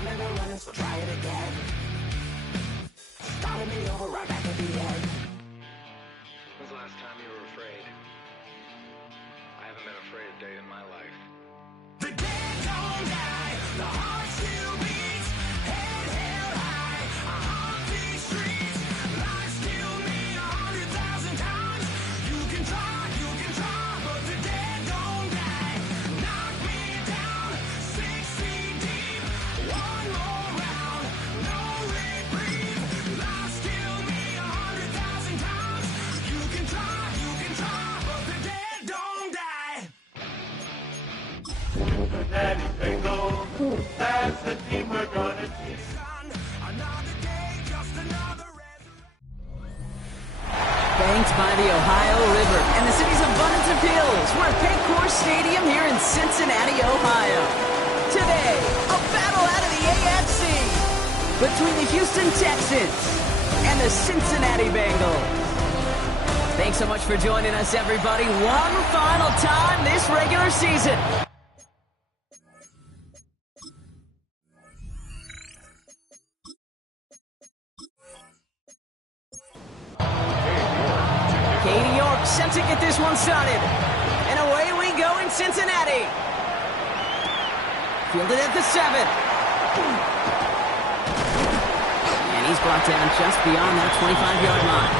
I'm never running, so try it again. Starting me over right back at the end. When's the last time you were afraid? I haven't been afraid a day in my life. The dead don't die, the heart still beats, head held high, I haunt these streets, life still me 100,000 times. You can try, but the dead don't die. Knock me down, 6 feet deep, one more round, no reprieve. Life still me 100,000 times. You can try, but the dead don't die. Cincinnati Bengals, that's the team we're gonna see. Another day, just another Banked by the Ohio River and the city's abundance of hills. We're at Paycor Stadium here in Cincinnati, Ohio. Today, a battle out of the AFC between the Houston Texans and the Cincinnati Bengals. Thanks so much for joining us, everybody. One final time this regular season. Katie York set to get this one started. And away we go in Cincinnati. Fielded at the 7. And he's brought down just beyond that 25-yard line.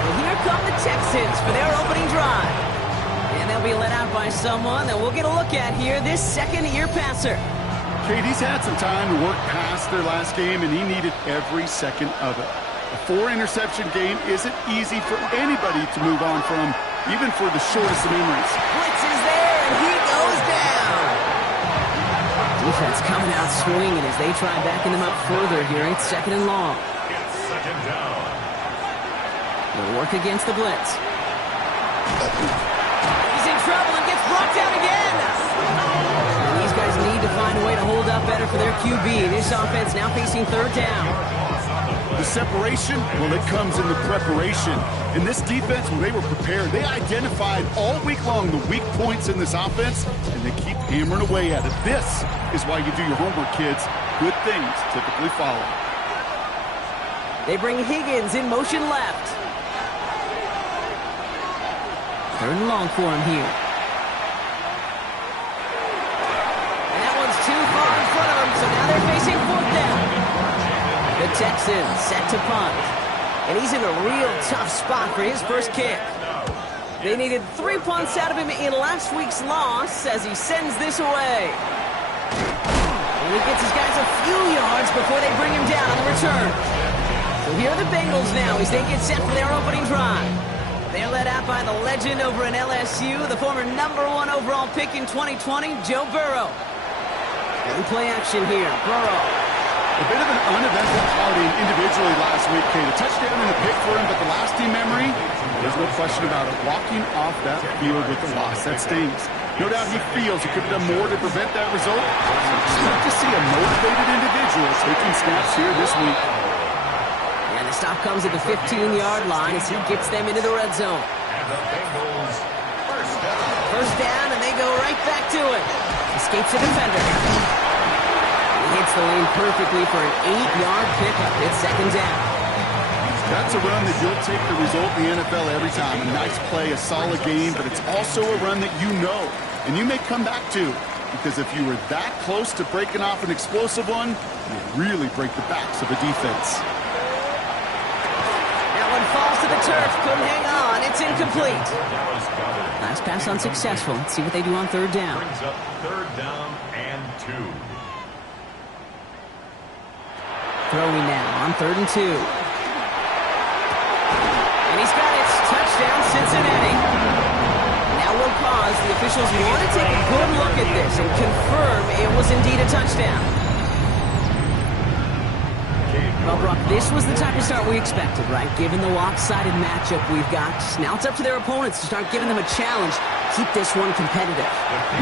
Well, here come the Texans for their opening drive. And they'll be led out by someone that we'll get a look at here, this second-year passer. Katie's had some time to work past their last game, and he needed every second of it. A 4-interception game isn't easy for anybody to move on from, even for the shortest of memories. Blitz is there, and he goes down. Defense coming out swinging as they try backing them up further here. It's 2nd and long. It's 2nd down. They'll work against the blitz. He's in trouble and gets brought down again. And these guys need to find a way to hold up better for their QB. This offense now facing 3rd down. The separation, well, it comes in the preparation. In this defense, when they were prepared, they identified all week long the weak points in this offense, and they keep hammering away at it. This is why you do your homework, kids. Good things typically follow. They bring Higgins in motion left. 3rd and long for him here. And that one's too far in front of him, so now they're facing 4th down. The Texans set to punt. And he's in a real tough spot for his first kick. They needed 3 punts out of him in last week's loss as he sends this away. And he gets his guys a few yards before they bring him down on the return. So here are the Bengals now as they get set for their opening drive. They're led out by the legend over in LSU, the former #1 overall pick in 2020, Joe Burrow. And play action here. Burrow. A bit of an uneventful outing individually last week, Kate. A touchdown and a pick for him, but the lasting memory, there's no question about it. Walking off that field with the loss, that stings. No doubt he feels he could have done more to prevent that result. It's good to see a motivated individual taking snaps here this week. And the stop comes at the 15-yard line as he gets them into the red zone. And the Bengals, First down, and they go right back to it. Escapes the defender. He hits the lane perfectly for an 8-yard pickup. It's 2nd down. That's a run that you'll take the result in the NFL every time. A nice play, a solid game, but it's also a run that you know and you may come back to, because if you were that close to breaking off an explosive one, you really break the backs of a defense. That one falls to the turf. Couldn't hang on. It's incomplete. Last pass unsuccessful. Let's see what they do on 3rd down. brings up 3rd down and 2. Throwing now on 3rd and 2. And he's got it. Touchdown, Cincinnati. Now we'll pause. The officials want to take a good look at this and confirm it was indeed a touchdown. Well, Brock, this was the type of start we expected, right? Given the lopsided matchup we've got. Now it's up to their opponents to start giving them a challenge. Keep this one competitive.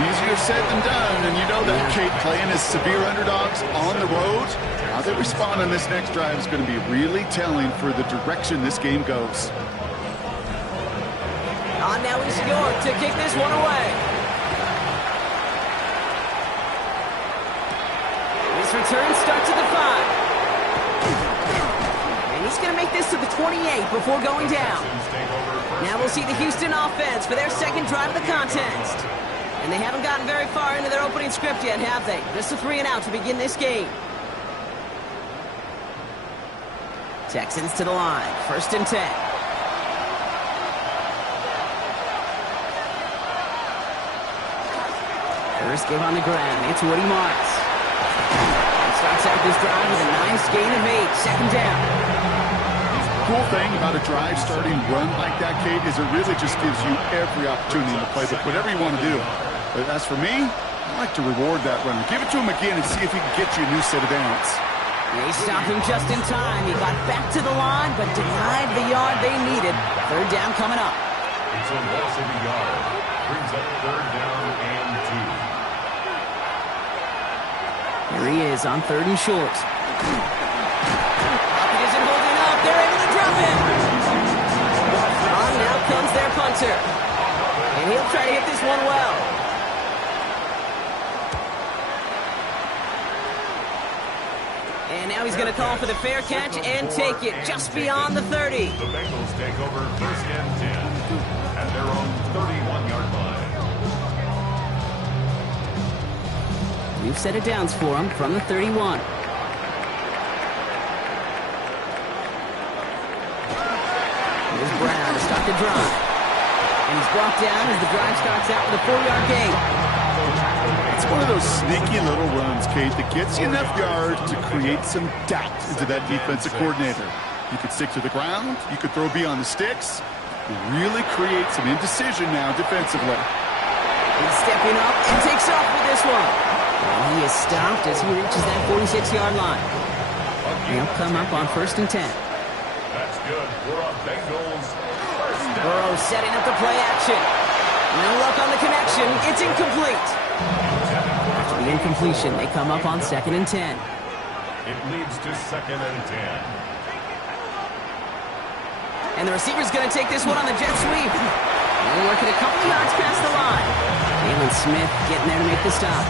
Easier said than done, and you know that, Kate, playing as severe underdogs on the road. How they respond on this next drive is going to be really telling for the direction this game goes. On now is York to kick this one away. This return starts at the 5. And he's going to make this to the 28 before going down. Now we'll see the Houston offense for their second drive of the contest. And they haven't gotten very far into their opening script yet, have they? Just a 3 and out to begin this game. Texans to the line. 1st and 10. First give on the ground. It's Woody Marks. He starts out this drive with a nice gain of 8. 2nd down. Cool thing about a drive starting run like that, Kate, is it really just gives you every opportunity in the playbook, whatever you want to do. But as for me, I like to reward that runner. Give it to him again and see if he can get you a new set of downs. They stopped him just in time. He got back to the line, but denied the yard they needed. 3rd down coming up. It's a loss of a yard. Brings up 3rd down and 2. Here he is on 3rd and short. Pocket isn't holding up. They're able to drop him. On now comes their punter. And he'll try to hit this one well. And now he's going to call for the fair catch and take it just beyond the 30. The Bengals take over 1st and 10 at their own 31-yard line. We've set it downs for him from the 31. Here's Brown to start the drive. And he's brought down as the drive starts out with a 4-yard gain. It's one of those sneaky little runs, Kate, that gets you enough yards to create some doubt into that defensive coordinator. You could stick to the ground. You could throw beyond the sticks. You really create some indecision now defensively. He's stepping up and takes off with this one. And he is stopped as he reaches that 46-yard line. He'll come up on 1st and 10. That's good for a Bengals first down. Burrow setting up the play action. No luck on the connection. It's incomplete. After the incompletion, they come up on 2nd and 10. It leads to 2nd and 10. And the receiver's going to take this one on the jet sweep. They're working a couple of yards past the line. Jalen Smith getting there to make the stop.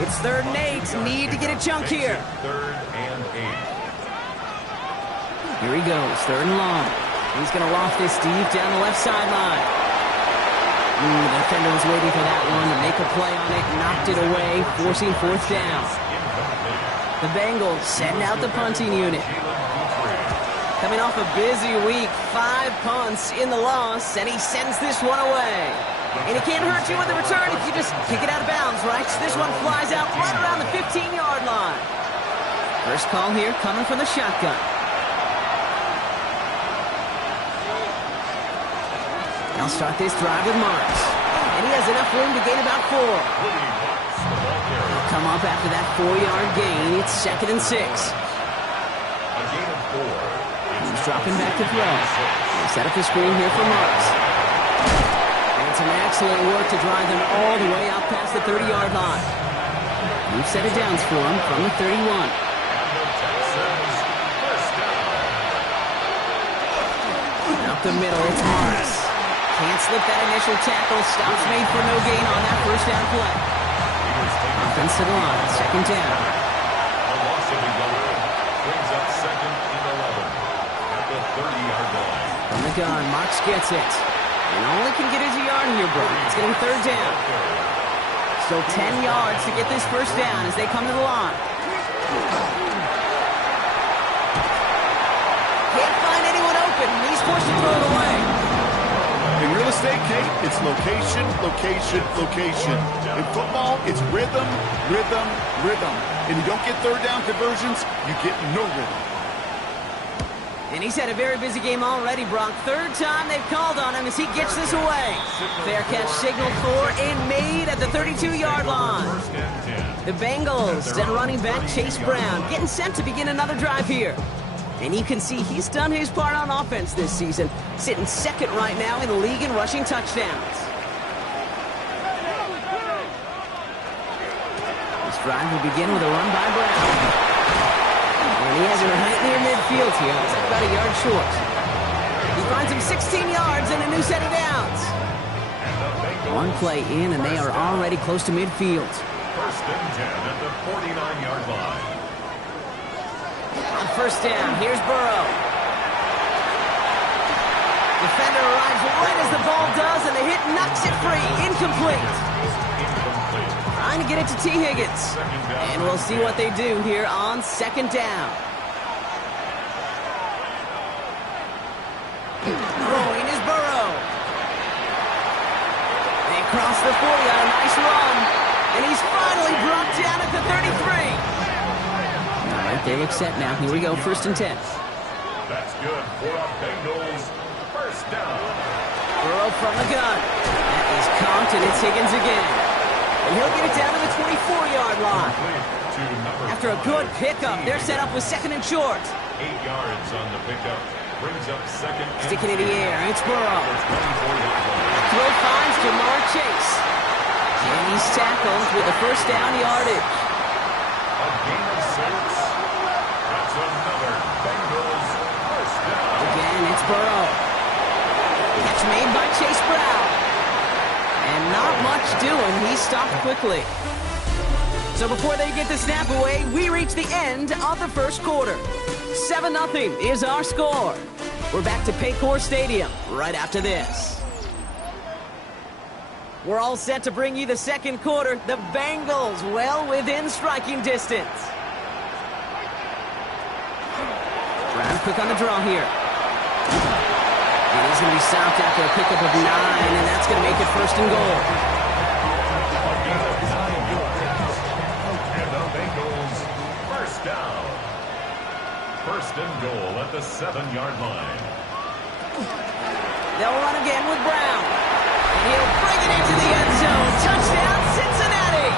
It's 3rd and 8. Need to get a chunk here. 3rd and 8. Here he goes. 3rd and long. He's going to loft this deep down the left sideline. The defender was waiting for that one to make a play on it. Knocked it away, forcing 4th down. The Bengals setting out the punting unit. Coming off a busy week, 5 punts in the loss, and he sends this one away. And it can't hurt you with the return if you just kick it out of bounds, right? So this one flies out right around the 15-yard line. First call here coming from the shotgun. I'll start this drive with Marks. And he has enough room to gain about 4. He'll come up after that 4-yard gain. It's 2nd and 6. A gain of 4. He's dropping back to throw. He'll set up the screen here for Marks. And some excellent work to drive them all the way out past the 30-yard line. We've set it downs for him from the 31. Up the middle, it's Marks. Can't slip that initial tackle. Stops made for no gain on that 1st down play. Offense to the line, 2nd down. A loss of a yard brings up 2nd and 11 at the 30-yard line. From the gun, Marks gets it. And only can get his yard here, Brian. It's going to be 3rd down. Still 10 yards to get this 1st down as they come to the line. Can't find anyone open. He's forced to throw it away. In real estate, Kate, it's location, location, location. In football, it's rhythm, rhythm, rhythm. And you don't get 3rd down conversions, you get no rhythm. And he's had a very busy game already, Brock. 3rd time they've called on him as he gets this away. Fair catch signaled for and made at the 32-yard line. The Bengals and running back Chase Brown getting set to begin another drive here. And you can see he's done his part on offense this season, sitting 2nd right now in the league in rushing touchdowns. This drive will begin with a run by Brown. And he has it right near midfield here. It's about a yard short. He finds him 16 yards and a new set of downs. One play in, and they are already close to midfield. First and 10 at the 49-yard line. On first down, here's Burrow. Defender arrives right as the ball does, and the hit knocks it free. Incomplete. Trying to get it to T. Higgins. And we'll see what they do here on second down. Throwing is Burrow. They cross the 40 on a nice run. And he's finally brought down at the 33. All right, they look set now. Here we go, first and 10. That's good for a Bengals first down. Burrow from the gun. That is comped, and it's Higgins again. And he'll get it down to the 24-yard line. After a good pickup, they're set up with second and short. 8 yards on the pickup. Brings up second. Sticking in the air, it's Burrow. Throw finds Jamar Chase. And he's tackled with the first down yardage. A gain of 6. That's another Bengals first down. Again, it's Burrow. Catch made by Chase Brown. And not much doing. He stopped quickly. So before they get the snap away, we reach the end of the first quarter. 7-0 is our score. We're back to Paycor Stadium right after this. We're all set to bring you the second quarter. The Bengals well within striking distance. Brown quick on the draw here. And he's going to be stopped after a pickup of 9, and that's going to make it first and goal. A gain of 9 yards. And the Bengals first down. First and goal at the 7-yard line. They'll run again with Brown. And he'll bring it into the end zone. Touchdown, Cincinnati.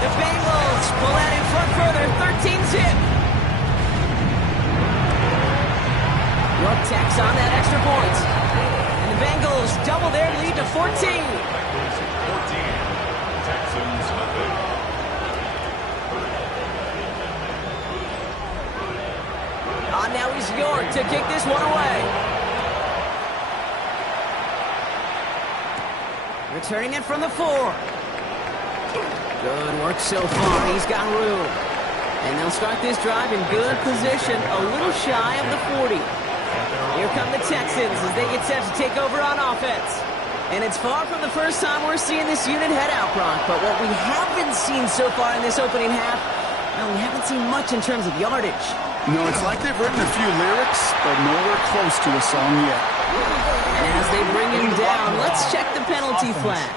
The Bengals pull out in front further, 13-zip. Well, tacks on that extra point. And the Bengals double their lead to 14. Bengals 14. Texans nothing. Now he's York to kick this one away. Returning it from the 4. Good work so far. He's got room. And they'll start this drive in good position, a little shy of the 40. Here come the Texans as they get set to take over on offense. And it's far from the first time we're seeing this unit head out, Brock. But what we haven't seen so far in this opening half, well, we haven't seen much in terms of yardage. No, it's like they've written a few lyrics, but nowhere close to a song yet. And as they bring him down, let's check the penalty flag.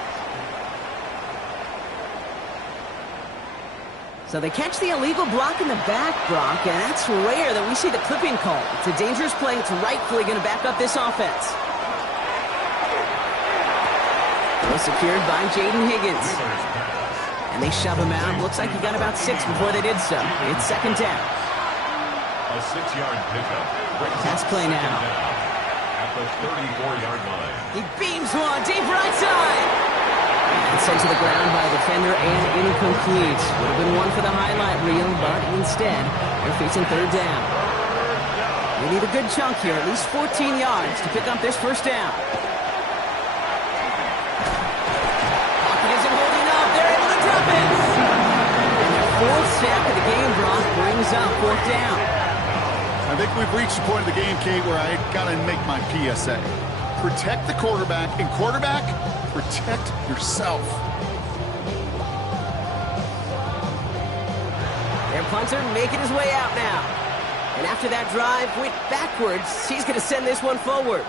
So they catch the illegal block in the back, Brock, and that's rare that we see the clipping call. It's a dangerous play. It's rightfully going to back up this offense. Throw secured by Jaden Higgins. And they shove him out. Looks like he got about 6 before they did so. It's second down. A 6-yard pickup. Pass play now. At the 34-yard line. He beams one deep right side. And sent to the ground by a defender and incomplete. Would have been one for the highlight reel, but instead, they're facing third down. They need a good chunk here, at least 14 yards to pick up this first down. Pocket isn't holding up. They're able to drop it. And their fourth sack of the game, Brock, brings up fourth down. I think we've reached the point of the game, Kate, where I got to make my PSA. Protect the quarterback, and quarterback, protect yourself. Their punter making his way out now. And after that drive went backwards, he's going to send this one forward.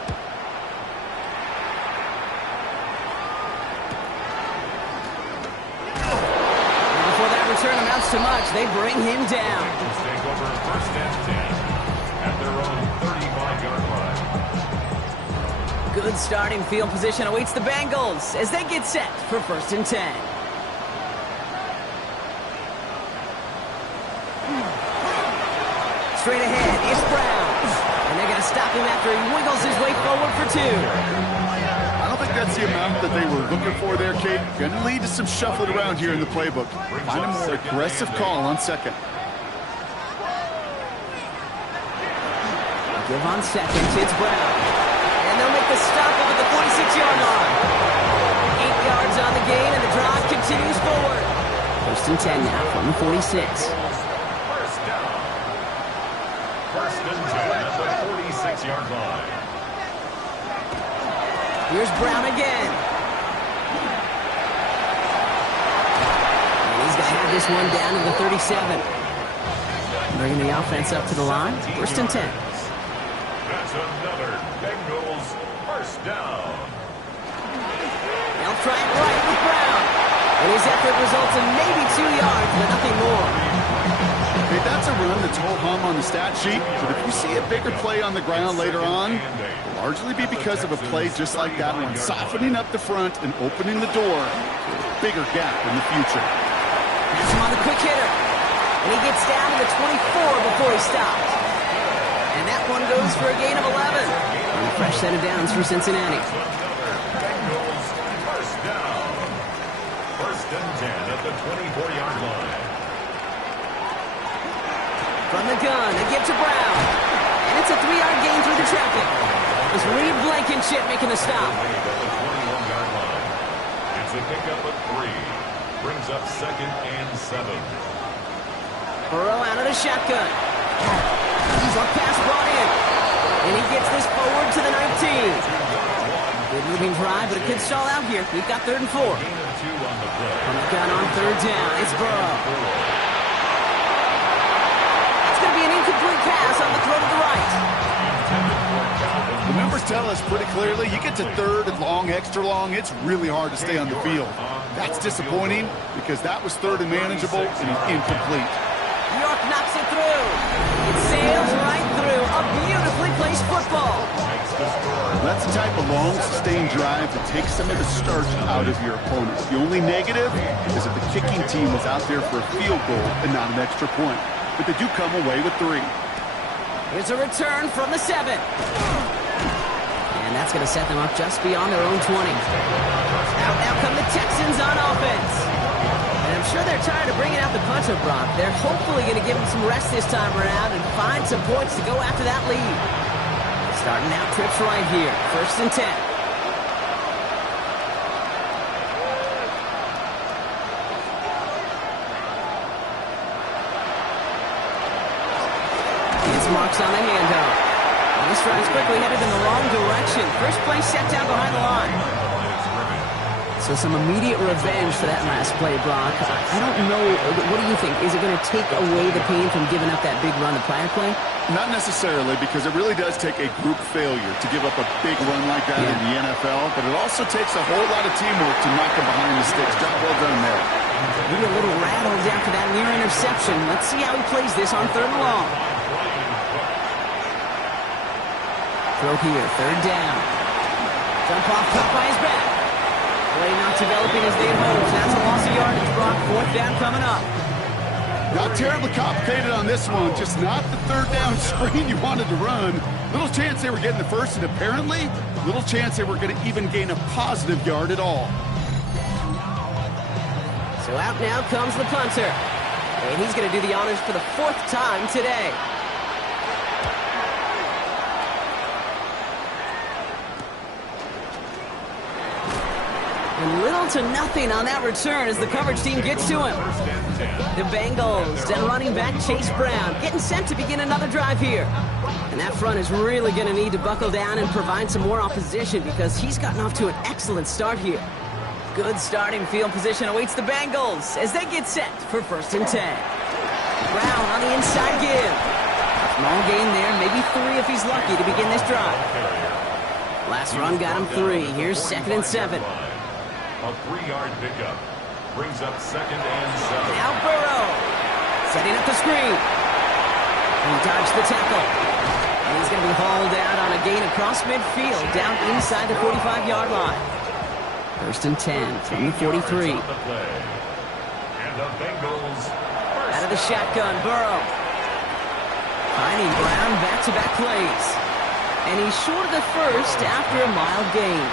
And before that return amounts to much, they bring him down. Take over first and 10 at their own 35-yard line. Good starting field position awaits the Bengals as they get set for first and 10. Straight ahead, it's Brown. And they're going to stop him after he wiggles his way forward for 2. I don't think that's the amount that they were looking for there, Kate. Going to lead to some shuffling around here in the playbook. Find a more aggressive call on second. Give on second, it's Brown. And they'll make the stop up at the 46-yard line. 8 yards on the gain, and the drive continues forward. First and 10 now from the 46. First down. First and 10 at the 46-yard line. Here's Brown again. And he's going to have this one down to the 37. Bringing the offense up to the line. First and 10. That's another Bengals first down. They'll try it right with Brown. And his effort results in maybe 2 yards, but nothing more. Okay, that's a run that's ho-hum on the stat sheet, but if you see a bigger play on the ground later on, it'll largely be because of a play just like that one, softening up the front and opening the door to a bigger gap in the future. Here's him on the quick hitter. And he gets down to the 24 before he stops. And that one goes for a gain of 11. And a fresh set of downs for Cincinnati. Bengals first down. First and 10 at the 24-yard line. From the gun, they give to Brown. And it's a 3-yard gain through the traffic. It's Reed Blankenship making the stop. The 21-yard line. It's a pickup of 3. Brings up second and 7. Burrow out of the shotgun. He's on pass brought in. And he gets this forward to the 19. Good moving drive, but it could stall out here. We've got 3rd and 4. Gain of 2 on the play. From the gun on 3rd down, it's Burrow. It's going to be an incomplete pass on the throw to the right. The numbers tell us pretty clearly, you get to 3rd and long, extra long, it's really hard to stay on the field. That's disappointing because that was 3rd and manageable and incomplete. York knocks it through. It sails right through. A beautifully placed football. That's the type of long, sustained drive that takes some of the starch out of your opponent. The only negative is that the kicking team was out there for a field goal and not an extra point. But they do come away with 3. Here's a return from the 7. And that's going to set them up just beyond their own 20. Out now come the Texans on offense. And I'm sure they're tired of bringing out the punter, Brock. They're hopefully going to give them some rest this time around and find some points to go after that lead. Starting out trips right here. First and 10. It's Marks on the handoff. And this run is quickly headed in the wrong direction. First play set down behind the line. So some immediate revenge for that last play, Brock. I don't know. What do you think? Is it going to take away the pain from giving up that big run the prior play? Not necessarily, because it really does take a group failure to give up a big run like that in the NFL, but it also takes a whole lot of teamwork to knock them behind the sticks. Job well done there. Maybe a little rattled after that near interception. Let's see how he plays this on 3rd and long. Throw here, 3rd down. Jump off, caught by his back. Play not developing as they had hoped. That's a loss of yardage, Brock. 4th down coming up. Not terribly complicated on this one. Just not the 3rd down screen you wanted to run. Little chance they were getting the first, and apparently, little chance they were going to even gain a positive yard at all. So out now comes the punter. And he's going to do the honors for the 4th time today. And little to nothing on that return as the coverage team gets to him. The Bengals, then running back Chase Brown, getting set to begin another drive here. And that front is really going to need to buckle down and provide some more opposition because he's gotten off to an excellent start here. Good starting field position awaits the Bengals as they get set for 1st and 10. Brown on the inside give. Small gain there, maybe 3 if he's lucky to begin this drive. Last run got him 3. Here's 2nd and 7. A 3-yard pickup. Brings up 2nd and 7. Now Burrow. Setting up the screen. He dodged the tackle. And he's going to be hauled out on a gain across midfield down inside the 45-yard line. 1st and 10 from the 43. And the Bengals Out of the shotgun, Burrow. Finding Brown back-to-back plays. And he's short of the first after a mild gain.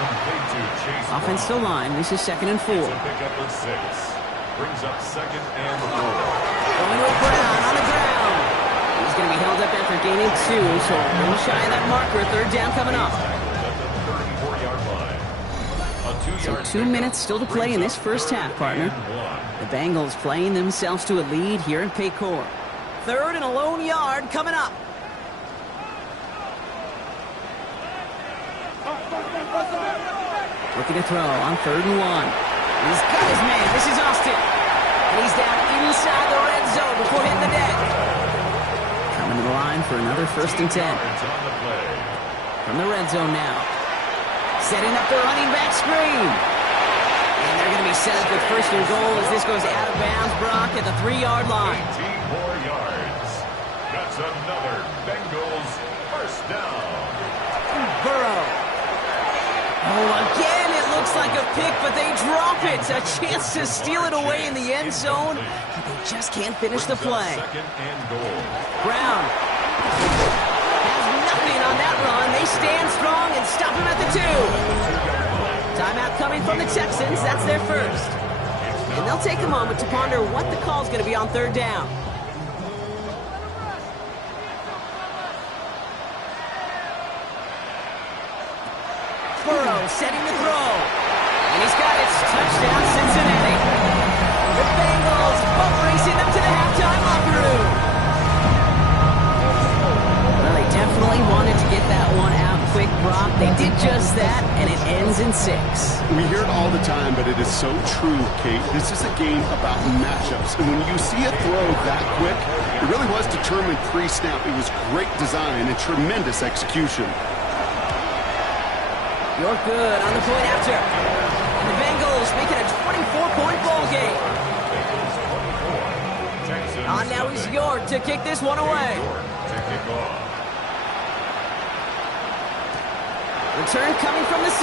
Offensive line, this is 2nd and 4. Pickup of 6. Brings up 2nd and 4. Going with Brown on the ground. He's going to be held up after gaining 2, so a little shy of that marker. 3rd down coming up. At the 34-yard line. A 2-yard So 2 minutes still to play in this first half, partner. The Bengals playing themselves to a lead here in Paycor. Third and a lone yard coming up. Looking to throw on 3rd and 1. He's got his man. This is Austin. And he's down inside the red zone before hitting the deck. Coming to the line for another 1st and 10. From the red zone now. Setting up the running back screen. And they're going to be set up with 1st and goal as this goes out of bounds, Brock, at the 3-yard line. 18 more yards. That's another Bengals 1st down. Burrow. Oh, again, it looks like a pick, but they drop it. A chance to steal it away in the end zone. But they just can't finish the play. 2nd and goal. Brown has nothing on that run. They stand strong and stop him at the 2. Timeout coming from the Texans. That's their first. And they'll take a moment to ponder what the call's going to be on 3rd down. Burrow setting the throw. And he's got it. Touchdown, Cincinnati. The Bengals boat racing up to the halftime locker room. Well, they definitely wanted to get that one out quick, Brock. They did just that, and it ends in 6. We hear it all the time, but it is so true, Kate. This is a game about matchups. And when you see a throw that quick, it really was determined pre-snap. It was great design and tremendous execution. You're good on the point after. And the Bengals making a 24-point ball game. On now is York to kick this one away. Return coming from the 6.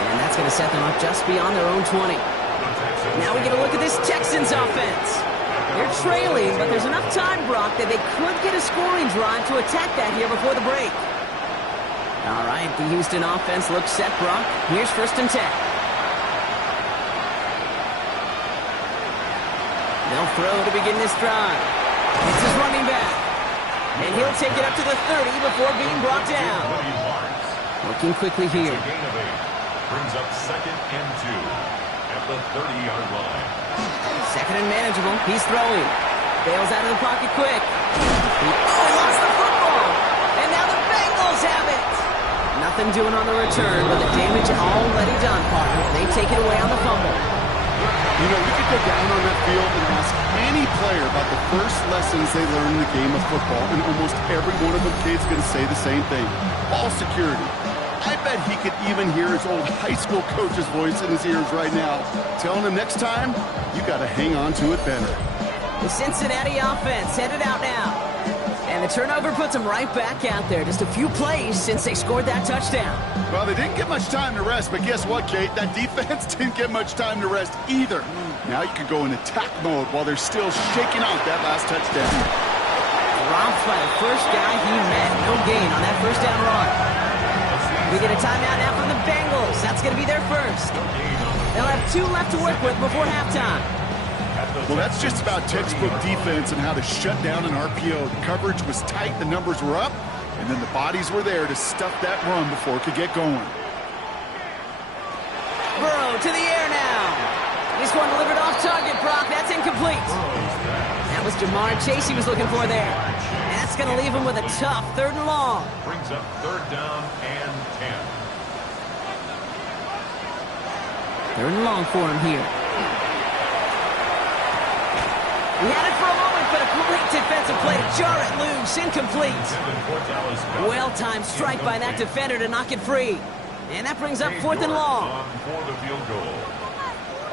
And that's going to set them up just beyond their own 20. Now we get a look at this Texans offense. They're trailing, but there's enough time, Brock, that they could get a scoring drive to attack that here before the break. All right, the Houston offense looks set, Brock. Here's 1st and 10. They'll throw to begin this drive. It's his running back. And he'll take it up to the 30 before being brought down. Working quickly here. Brings up 2nd and 2 at the 30-yard line. 2nd and manageable. He's throwing. Bails out of the pocket quick. He lost the football. And now the Bengals have it. Nothing doing on the return, but the damage already done, partner. They take it away on the fumble. You know, we could go down on that field and ask any player about the first lessons they learned in the game of football, and almost every one of them kids going to say the same thing. Ball security. I bet he could even hear his old high school coach's voice in his ears right now, telling him next time, you got to hang on to it better. The Cincinnati offense headed out now. And the turnover puts them right back out there. Just a few plays since they scored that touchdown. Well, they didn't get much time to rest, but guess what, Kate? That defense didn't get much time to rest either. Now you could go in attack mode while they're still shaking off that last touchdown. Dropped by the first guy he met. No gain on that 1st down run. We get a timeout now from the Bengals. That's going to be their first. They'll have 2 left to work with before halftime. Well, that's just about textbook defense and how to shut down an RPO. The coverage was tight, the numbers were up, and then the bodies were there to stuff that run before it could get going. Burrow to the air now. This one delivered off target, Brock. That's incomplete. That was Jamar Chase he was looking for there. And that's going to leave him with a tough 3rd and long. Brings up 3rd down and 10. 3rd and long for him here. He had it for a moment, but a great defensive play to jar it loose. Incomplete. Well-timed strike by that defender to knock it free. And that brings up 4th and long. For the field goal.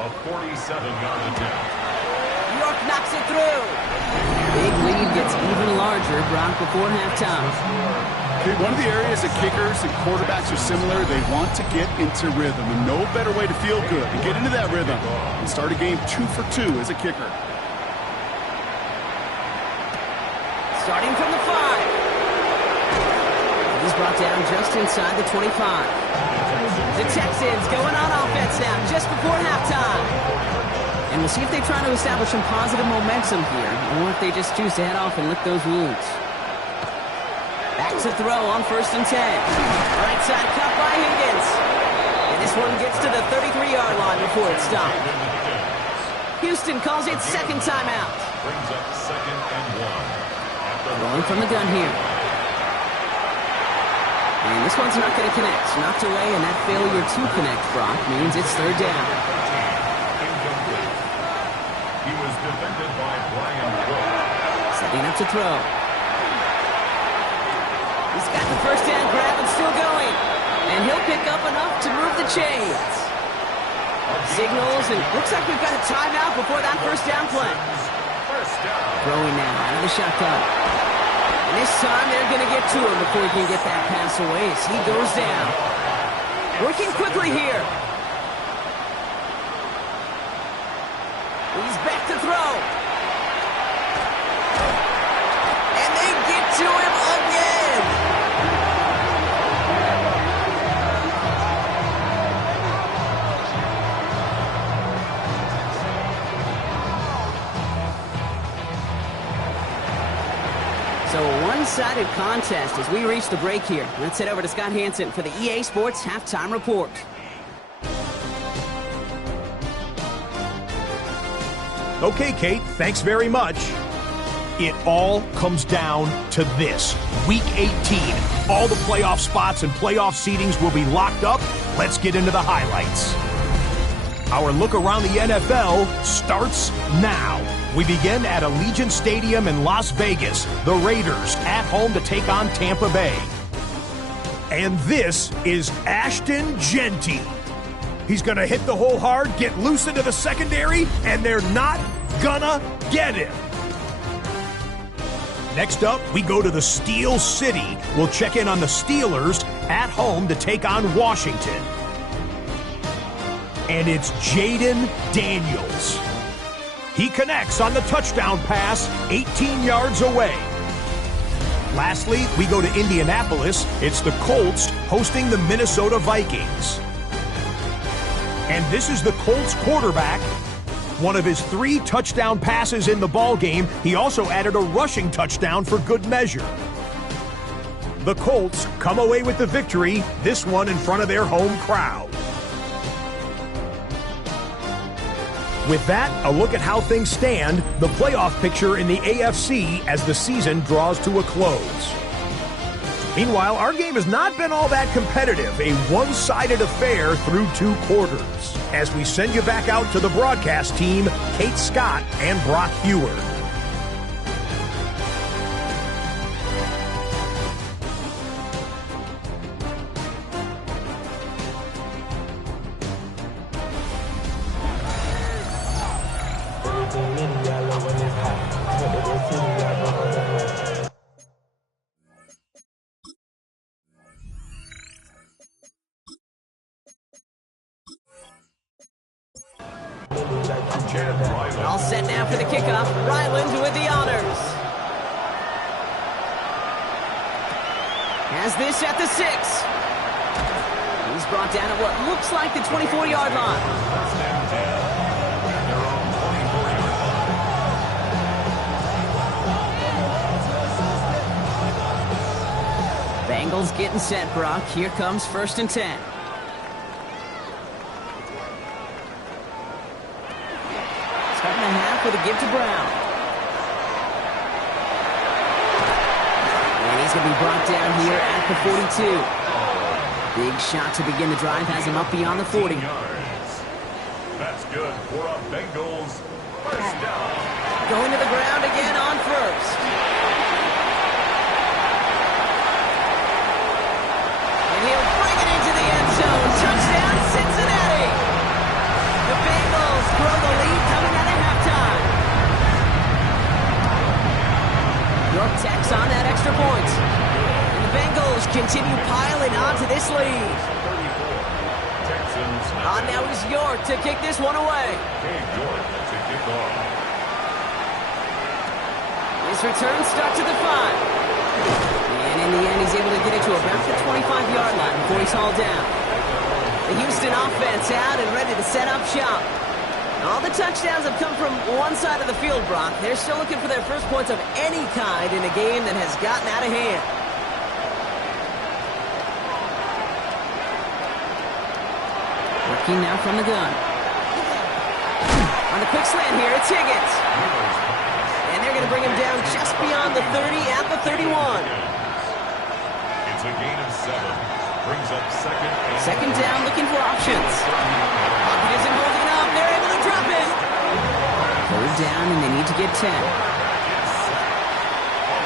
A 47-yard attempt. York knocks it through. Big lead gets even larger, Brock, before halftime. Okay, one of the areas that kickers and quarterbacks are similar, they want to get into rhythm. And no better way to feel good and get into that rhythm and start a game 2 for 2 as a kicker. Starting from the 5. He's brought down just inside the 25. The Texans going on offense now just before halftime. And we'll see if they try to establish some positive momentum here, or if they just choose to head off and lick those wounds. Back to throw on 1st and 10. Right side cut by Higgins. And this one gets to the 33-yard line before it's stopped. Houston calls it second timeout. Brings up 2nd and 1. Rolling from the gun here. And this one's not going to connect. Knocked away, and that failure to connect, Brock, means it's 3rd down. Incomplete. He was defended by Brian Cook. Setting up to throw. He's got the 1st down grab and still going. And he'll pick up enough to move the chains. Signals, and looks like we've got a timeout before that 1st down play. First down. Throwing now out of the shotgun. And this time they're going to get to him before he can get that pass away as he goes down. Working quickly here. He's back to throw. And they get to him again. So a one-sided contest as we reach the break here. Let's head over to Scott Hansen for the EA Sports Halftime Report. Okay, Kate, thanks very much. It all comes down to this. Week 18. All the playoff spots and playoff seedings will be locked up. Let's get into the highlights. Our look around the NFL starts now. We begin at Allegiant Stadium in Las Vegas. The Raiders at home to take on Tampa Bay. And this is Ashton Genty. He's going to hit the hole hard, get loose into the secondary, and they're not gonna get him. Next up, we go to the Steel City. We'll check in on the Steelers at home to take on Washington. And it's Jaden Daniels. He connects on the touchdown pass 18 yards away. Lastly, we go to Indianapolis. It's the Colts hosting the Minnesota Vikings. And this is the Colts quarterback. One of his 3 touchdown passes in the ballgame. He also added a rushing touchdown for good measure. The Colts come away with the victory, this one in front of their home crowd. With that, a look at how things stand, the playoff picture in the AFC as the season draws to a close. Meanwhile, our game has not been all that competitive, a one-sided affair through 2 quarters. As we send you back out to the broadcast team, Kate Scott and Brock Heward. All set now for the kickoff. Ryland with the honors. Has this at the 6. He's brought down at what looks like the 24-yard line. Bengals getting set, Brock. Here comes 1st and 10. Starting the half with a give to Brown. And he's going to be brought down here at the 42. Big shot to begin the drive has him up beyond the 40. That's good for a Bengals first down. Going to the ground again on 1st. And he'll bring it into the end zone. Touchdown, Cincinnati. The Bengals grow the lead coming out of halftime. York Tech's on that extra point. And the Bengals continue piling on to this lead. Texans Now is York to kick this one away. York to kick off. His return stuck to the 5. And in the end, he's able to get it to about the 25-yard line before he's hauled down. The Houston offense out and ready to set up shop. All the touchdowns have come from one side of the field, Brock. They're still looking for their first points of any kind in a game that has gotten out of hand. Working now from the gun. On the quick slant here, it's Higgins. And they're going to bring him down just beyond the 30 at the 31. It's a gain of 7. Brings up second. Second down, looking for options. Lockett isn't holding up. They're able to drop it. Third down, and they need to get 10. A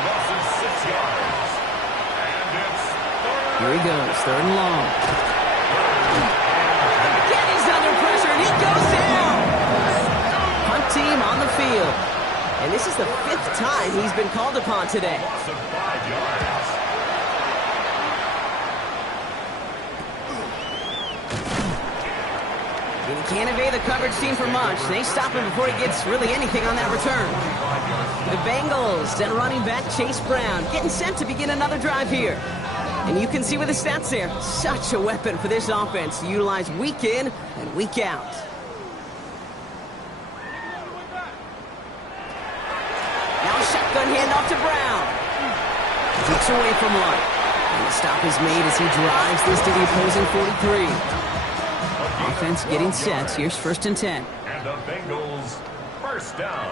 loss of 6 yards. And it's Here he goes, third and long. Again, he's under pressure, and he goes down. Punt team on the field. And this is the 5th time he's been called upon today. loss of 5 yards. And he can't evade the coverage team for much. They stop him before he gets really anything on that return. The Bengals and running back Chase Brown getting set to begin another drive here. And you can see with the stats there, such a weapon for this offense to utilize week in and week out. Now a shotgun handoff to Brown. Looks away from one. And the stop is made as he drives this to the opposing 43. Offense getting set. Here's 1st and 10. And the Bengals first down.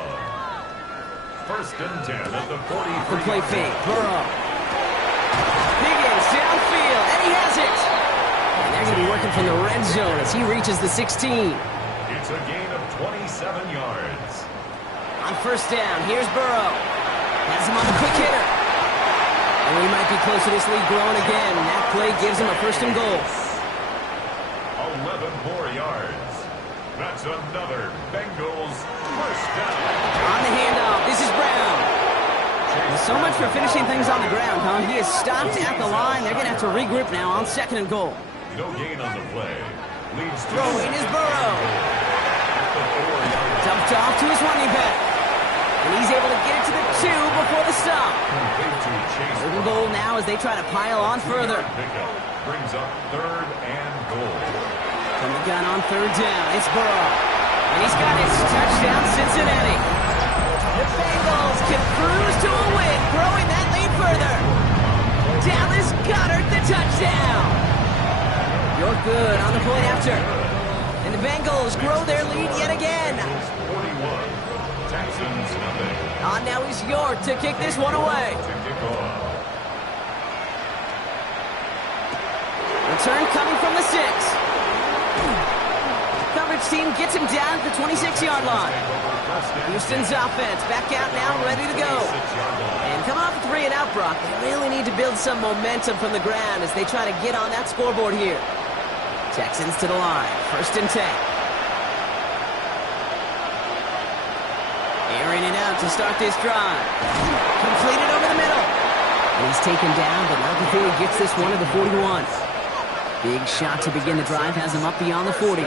1st and 10 at the 43. The play fake. Burrow. Higgins downfield, and he has it. And they're going to be working from the red zone as he reaches the 16. It's a gain of 27 yards. On 1st down, here's Burrow. Has him on the quick hitter. And we might be close to this lead growing again. And that play gives him a 1st and goal. 11 more yards. That's another Bengals first down. On the handoff, this is Brown. Well, so much for finishing things on the ground, huh? He is stopped at the line. They're going to have to regroup now on 2nd and goal. No gain on the play. Leads to Throwing is Burrow. Dumped off to his running back. And he's able to get it to the 2 before the stop. 3rd and goal now as they try to pile on further. Pickup brings up 3rd and goal. From the gun on 3rd down, it's Burrow. And he's got his touchdown, Cincinnati. The Bengals can cruise to a win, growing that lead further. Dallas Goedert, the touchdown. You're good on the point after. And the Bengals grow their lead yet again. 41. Texans nothing. Now is York to kick this one away. To kick off. Return coming from the 6. Coverage team gets him down at the 26-yard line. Houston's offense back out now, ready to go. And come off a 3-and-out, Brock. They really need to build some momentum from the ground as they try to get on that scoreboard here. Texans to the line, 1st and 10. Airing it out to start this drive. Completed over the middle. And he's taken down, but not before he gets this one to the 41. Big shot to begin the drive, has him up beyond the 40.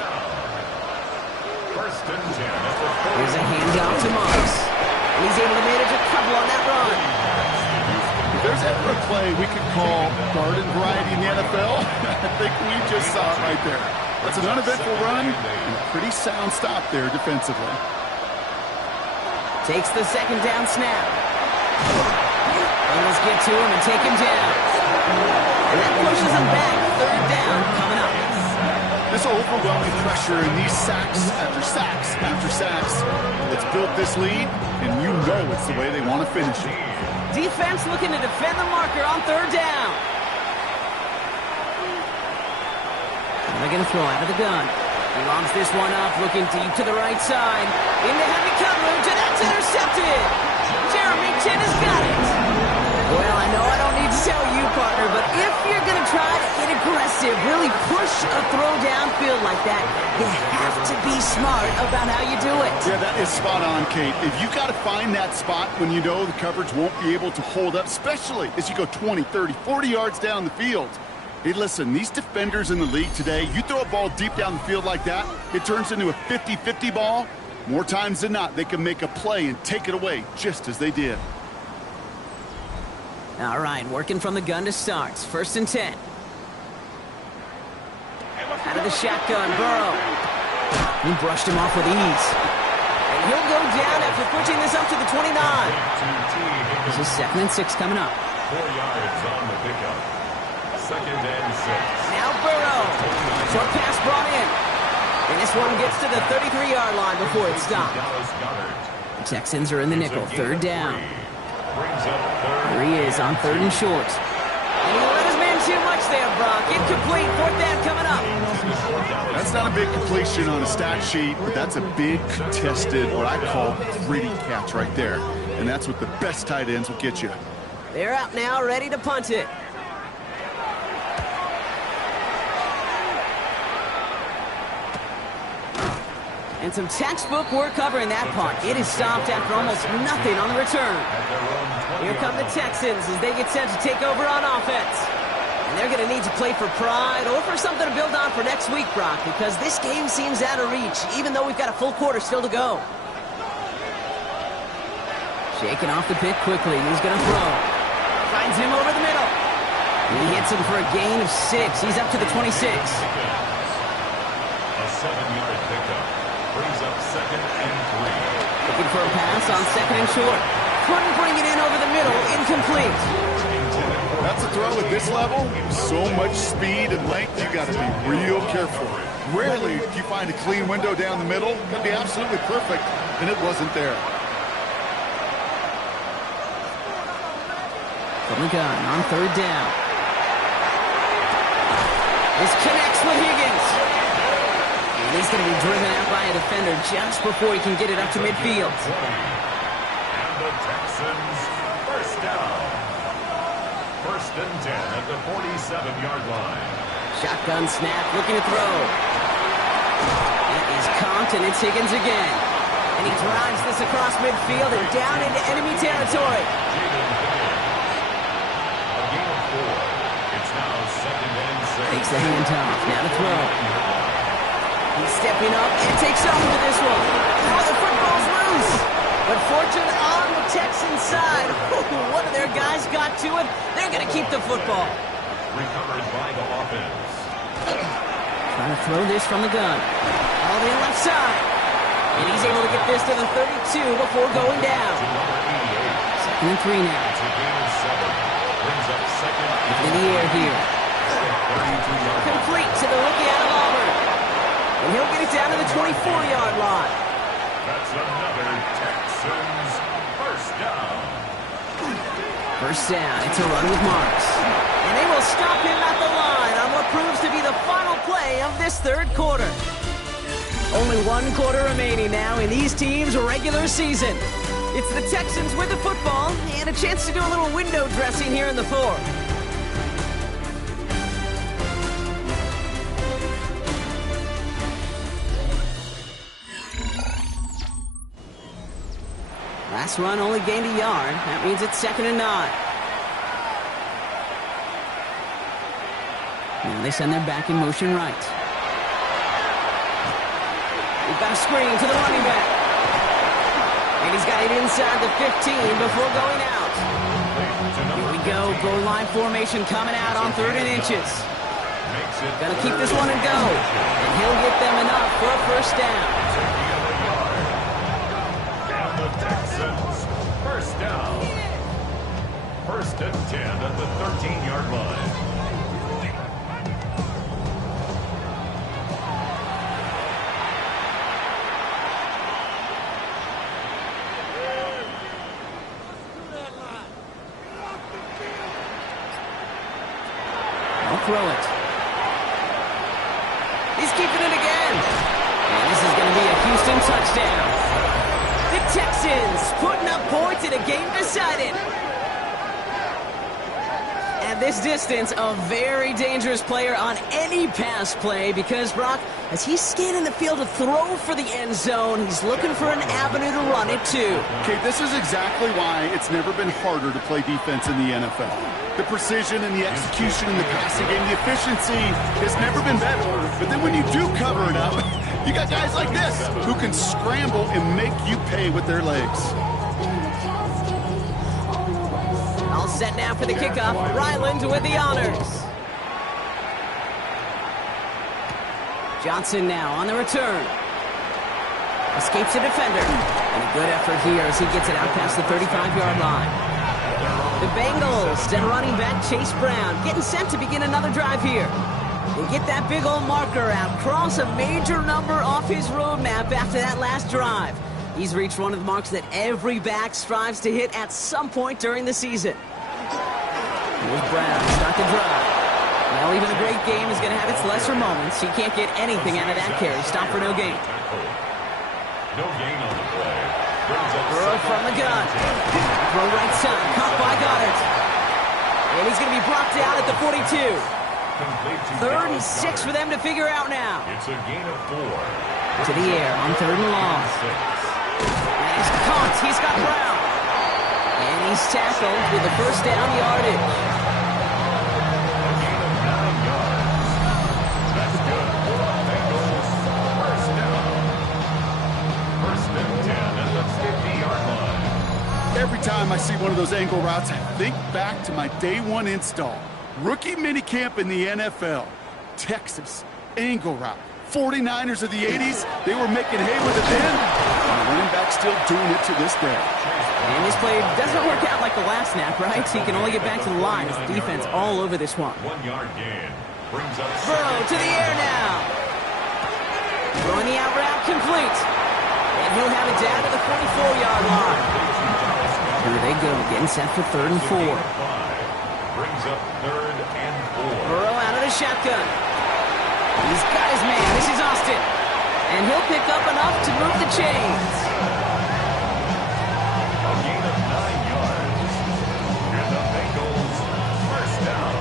1st and 10 at the 40. Here's a handoff to Marks. And he's able to manage a couple on that run. If there's ever a play we could call garden variety in the NFL, I think we just saw it right there. That's an uneventful run and a pretty sound stop there defensively. Takes the 2nd down snap. Bengals get to him and take him down. And that pushes him back. 3rd down coming up. This overwhelming pressure and these sacks after sacks after sacks, it's built this lead, and you know it's the way they want to finish it. Defense looking to defend the marker on 3rd down. And they're going to throw out of the gun. He lobs this one up, looking deep to the right side. Into heavy coverage, and that's intercepted. Jeremy Chin has got it. Well, I know I don't need to tell you, partner, but if you're going to try to get aggressive, really push a throw downfield like that, you have to be smart about how you do it. Yeah, that is spot on, Kate. If you got to find that spot when you know the coverage won't be able to hold up, especially as you go 20, 30, 40 yards down the field. Hey, listen, these defenders in the league today, you throw a ball deep down the field like that, it turns into a 50-50 ball. More times than not, they can make a play and take it away, just as they did. All right, working from the gun to start. 1st and 10. Out of the shotgun, Burrow. He brushed him off with ease. And he'll go down after pushing this up to the 29. This is 2nd and 6 coming up. 4 yards on the pickup. 2nd and 6. Now Burrow. Short pass brought in. And this one gets to the 33-yard line before it's stopped. The Texans are in the nickel, third down. Here he is on third and short. And he let his man too much there, Brock. Incomplete, fourth down coming up. That's not a big completion on a stat sheet, but that's a big contested, what I call gritty catch right there. And that's what the best tight ends will get you. They're out now, ready to punt it. And some textbook work covering that punt. It is stopped after almost nothing on the return. Here come the Texans as they get set to take over on offense. And they're going to need to play for pride or for something to build on for next week, Brock, because this game seems out of reach, even though we've got a full quarter still to go. Shaking off the pick quickly. He's going to throw. Finds him over the middle. And he hits him for a gain of 6. He's up to the 26. A 7-yard pickup brings up 2nd and 3. Looking for a pass on 2nd and short. Couldn't bring it in over the middle. Incomplete. That's a throw at this level. So much speed and length, you got to be real careful. Rarely do you find a clean window down the middle. Could be absolutely perfect, and it wasn't there. From the gun on third down. This connects with Higgins. And he's going to be driven out by a defender just before he can get it up to midfield. And the Texans, first down. 1st and 10 at the 47-yard line. Shotgun snap, looking to throw. It is caught, and it's Higgins again. And he drives this across midfield and down into enemy territory. A gain of 4. It's now 2nd and 6. Takes the handoff, now to throw. He's stepping up and takes off with this one. Oh, the football's loose. But fortune on the Texans side. One of their guys got to it. They're going to keep the football. Recovered by the offense. Trying to throw this from the gun. All the left side. And he's able to get this to the 32 before going down. 2nd and 3 now. It's a gain of 7. Brings up 2nd and In the air here. 32-yard. Complete to the rookie out of Auburn. And he'll get it down to the 24-yard line. That's another Texans first down. First down, it's a run with Marks. And they will stop him at the line on what proves to be the final play of this third quarter. Only 1 quarter remaining now in these teams' regular season. It's the Texans with the football and a chance to do a little window dressing here in the fourth. Last run only gained a yard. That means it's 2nd and 9. Now they send their back in motion right. We've got a screen to the running back. And he's got it inside the 15 before going out. Here we go. Goal line formation coming out on 3rd and inches. Gonna keep this one and go. And he'll get them enough for a first down. Texans, first down. 1st and 10 at the 13-yard line. They'll throw it. He's keeping it again. And this is going to be a Houston touchdown. The Texans putting up points in a game decided. At this distance, a very dangerous player on any pass play because, Brock, as he's scanning the field to throw for the end zone, he's looking for an avenue to run it too. Okay, this is exactly why it's never been harder to play defense in the NFL. The precision and the execution in the passing game, the efficiency has never been better. But then when you do cover it up, you got guys like this who can scramble and make you pay with their legs. All set now for the kickoff. Ryland with the honors. Johnson now on the return. Escapes a defender. And a good effort here as he gets it out past the 35-yard line. The Bengals and running back Chase Brown getting set to begin another drive here. They get that big old marker out, cross a major number off his roadmap after that last drive. He's reached one of the marks that every back strives to hit at some point during the season. Here's Brown, start the drive. Well, even a great game is going to have its lesser moments. He can't get anything out of that carry. Stop for no gain. No gain on the play. Burrow from the gun. Throw right side, caught by Goddard. And he's going to be brought down at the 42. 3rd and 6 for them to figure out now. It's a gain of 4. To the air on 3rd and long. And he's caught. He's got Brown. And he's tackled with the first down yardage. A gain of 9 yards. That's good. Bengals first down. 1st and 10 at the 50-yard line. Every time I see one of those angle routes, I think back to my day 1 install. Rookie minicamp in the NFL. Texas, angle route. 49ers of the 80s, they were making hay with it then. And the running back still doing it to this day. And this play doesn't work out like the last snap, right? He can only get back to the line. His defense all over this one. 1-yard gain. Brings up Burrow to the air now. Throwing the out route complete. And he'll have it down to the 44-yard line. Here they go, getting set for 3rd and 4. Brings up 3rd and 4. Burrow out of the shotgun. He's got his man. This is Austin. And he'll pick up enough to move the chains. A gain of 9 yards. And the Bengals first down.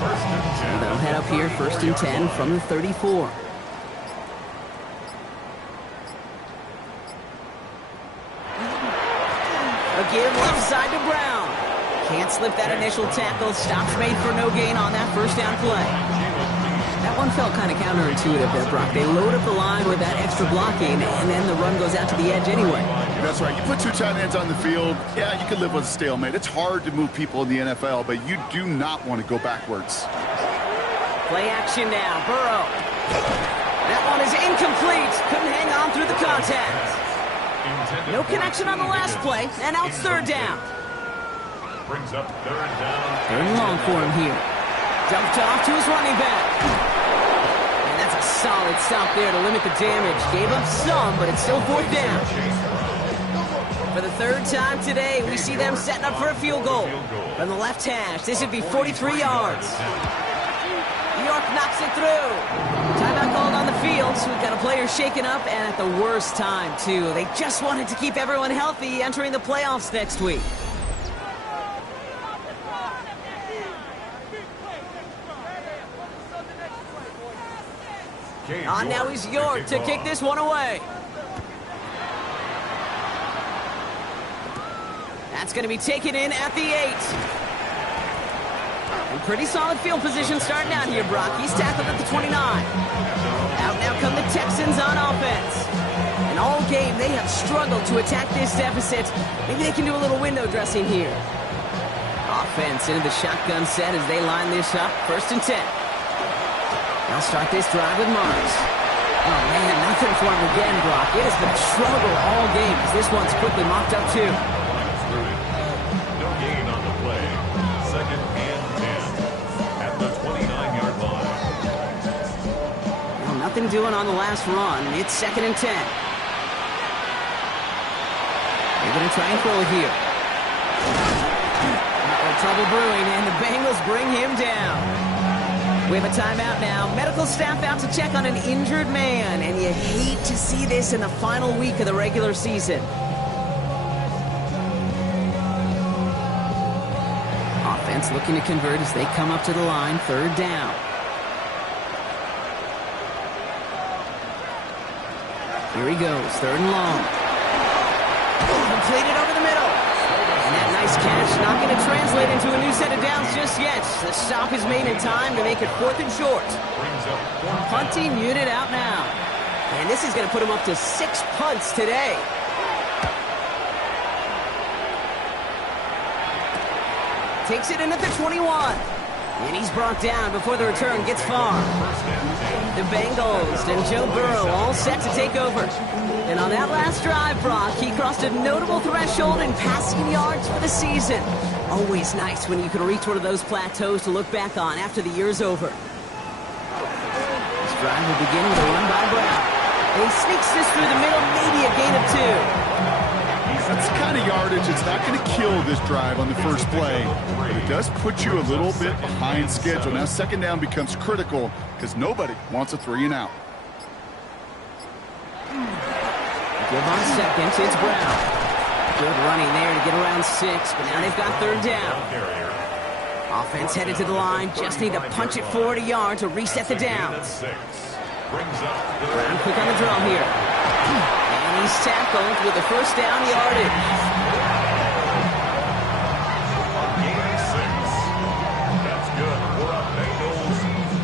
1st and 10. They'll head up here, 1st and 10 from the 34. Again, left side to Brown. Can't slip that initial tackle. Stops made for no gain on that first down play. That one felt kind of counterintuitive there, Brock. They load up the line with that extra blocking, and then the run goes out to the edge anyway. That's right. You put 2 tight ends on the field, yeah, you can live with a stalemate. It's hard to move people in the NFL, but you do not want to go backwards. Play action now. Burrow. That one is incomplete. Couldn't hang on through the contact. No connection on the last play, and now it's 3rd down. Brings up 3rd down. 3rd and long for him here. Dumped off to his running back. And that's a solid stop there to limit the damage. Gave up some, but it's still 4th down. For the 3rd time today, we see them setting up for a field goal. From the left hash, this would be 43 yards. New York knocks it through. Timeout called on the field, so we've got a player shaken up, and at the worst time, too. They just wanted to keep everyone healthy entering the playoffs next week. On now is York to kick this one away. That's going to be taken in at the 8. And pretty solid field position starting out here, Brock. He's tackled at the 29. Out now come the Texans on offense. And all game, they have struggled to attack this deficit. Maybe they can do a little window dressing here. Offense into the shotgun set as they line this up. 1st and 10. They'll start this drive with Marks. Oh, man, nothing for him again, Brock. It has been a struggle all game as this one's quickly mopped up, too. No gain on the play. 2nd and 10 at the 29-yard line. Well, nothing doing on the last run. It's 2nd and 10. They're going to try and throw it here. Trouble brewing, and the Bengals bring him down. We have a timeout now. Medical staff out to check on an injured man, and you hate to see this in the final week of the regular season. Offense looking to convert as they come up to the line. 3rd down. Here he goes. 3rd and long. Completed over the middle. And that nice catch not going to translate into a new set of downs just yet. The stop is made in time to make it 4th and short. Punting unit out now. And this is going to put him up to 6 punts today. Takes it in at the 21. And he's brought down before the return gets far. The Bengals and Joe Burrow all set to take over. And on that last drive, Brock, he crossed a notable threshold in passing yards for the season. Always nice when you can reach one of those plateaus to look back on after the year's over. This drive will begin with a run by Brown. And he sneaks this through the middle, maybe a gain of 2. That's the kind of yardage it's not going to kill this drive on the first play, but it does put you a little bit behind schedule. Now second down becomes critical because nobody wants a 3-and-out. Give on second, it's Brown. Good running there to get around 6, but now they've got third down. Offense headed to the line, just need to punch it forward a yard to reset the downs. Brown quick on the draw here. And he's tackled with the first down yardage. Game 6. That's good for a Bengals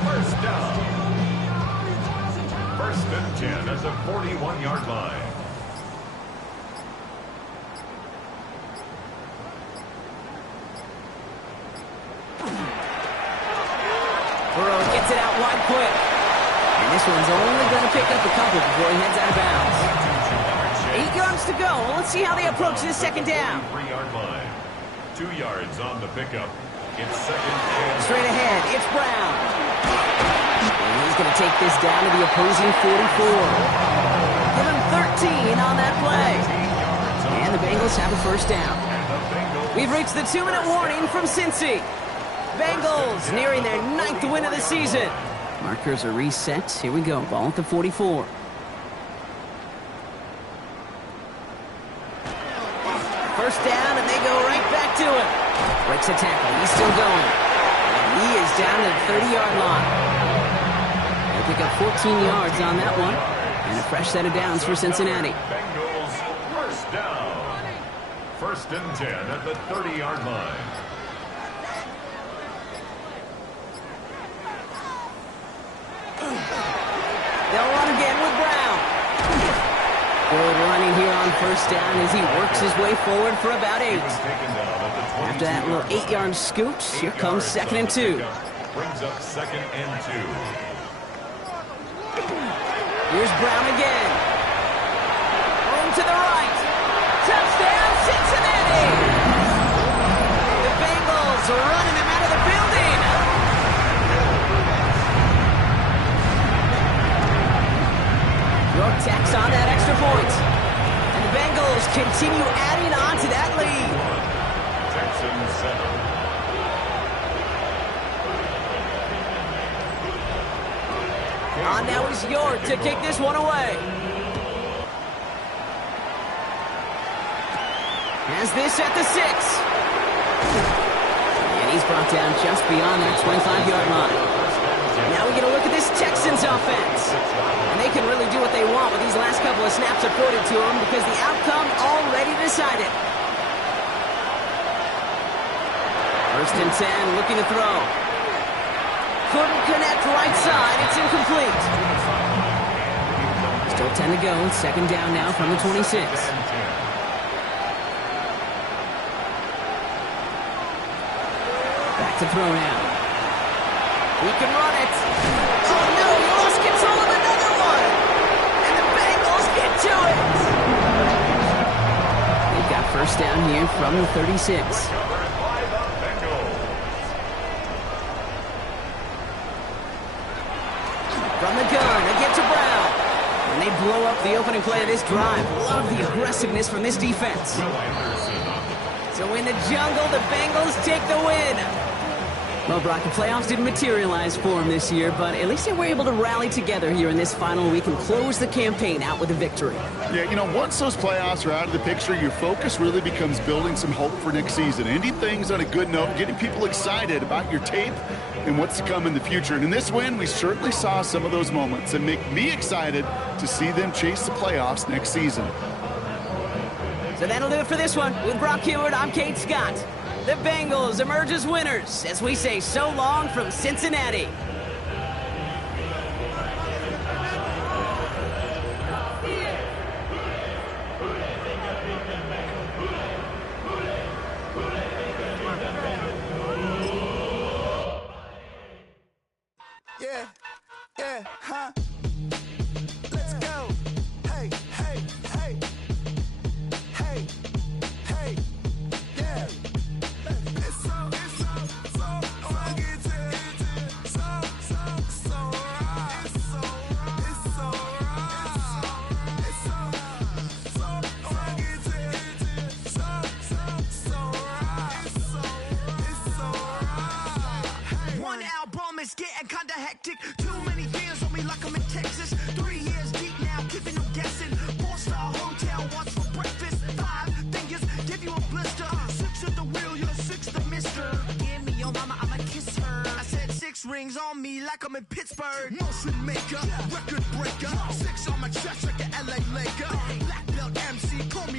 first down. First and 10 at the 41-yard line. Burrow gets it out wide quick. And this one's only going to pick up a couple before he heads out of bounds. 8 yards to go. Well, let's see how they approach this second down. 3-yard line. 2 yards on the pickup. It's second and Straight ahead, it's Brown. And he's going to take this down to the opposing 44. Give him 13 on that play. And the Bengals have a first down. We've reached the 2-minute warning from Cincy. Bengals nearing their 9th win of the season. Markers are reset. Here we go. Ball at the 44. First down, and they go right back to it. Breaks a tackle. He's still going. And he is down to the 30-yard line. They pick up 14 yards on that one. And a fresh set of downs for Cincinnati. Bengals first down. First and 10 at the 30-yard line. They'll run again with Brown. Good running here on first down as he works his way forward for about 8. After that little 8-yard scoot, here comes second and 2. Brings up second and 2. Here's Brown again. Room to the right. Touchdown, Cincinnati! The Bengals are running him out of the building. York tacks on that extra point. And the Bengals continue adding on to that lead. Texans 7. On now is York to kick this one away. Has this at the 6. And he's brought down just beyond that 25-yard line. Now we get a look at this Texans offense. And they can really do what they want with these last couple of snaps afforded to them because the outcome already decided. First and 10, looking to throw. Couldn't connect right side. It's incomplete. Still 10 to go. Second down now from the 26. Back to throw now. He can run it. Oh no, he lost control of another one. And the Bengals get to it. They've got first down here from the 36. From the gun, they get to Brown. And they blow up the opening play of this drive. Love the aggressiveness from this defense. So in the jungle, the Bengals take the win. Well, Brock, the playoffs didn't materialize for them this year, but at least they were able to rally together here in this final week and close the campaign out with a victory. Yeah, you know, once those playoffs are out of the picture, your focus really becomes building some hope for next season. Ending things on a good note, getting people excited about your tape and what's to come in the future. And in this win, we certainly saw some of those moments that make me excited to see them chase the playoffs next season. So that'll do it for this one. With Brock Heward, I'm Kate Scott. The Bengals emerge as winners as we say so long from Cincinnati. Yeah, yeah, huh? Let's go. Hey, hey, hey. Hey, hey, yeah. Let's go. 6 rings on me like I'm in Pittsburgh. Motion maker, record breaker. 6 on my chest like an LA Laker. Black belt MC, call me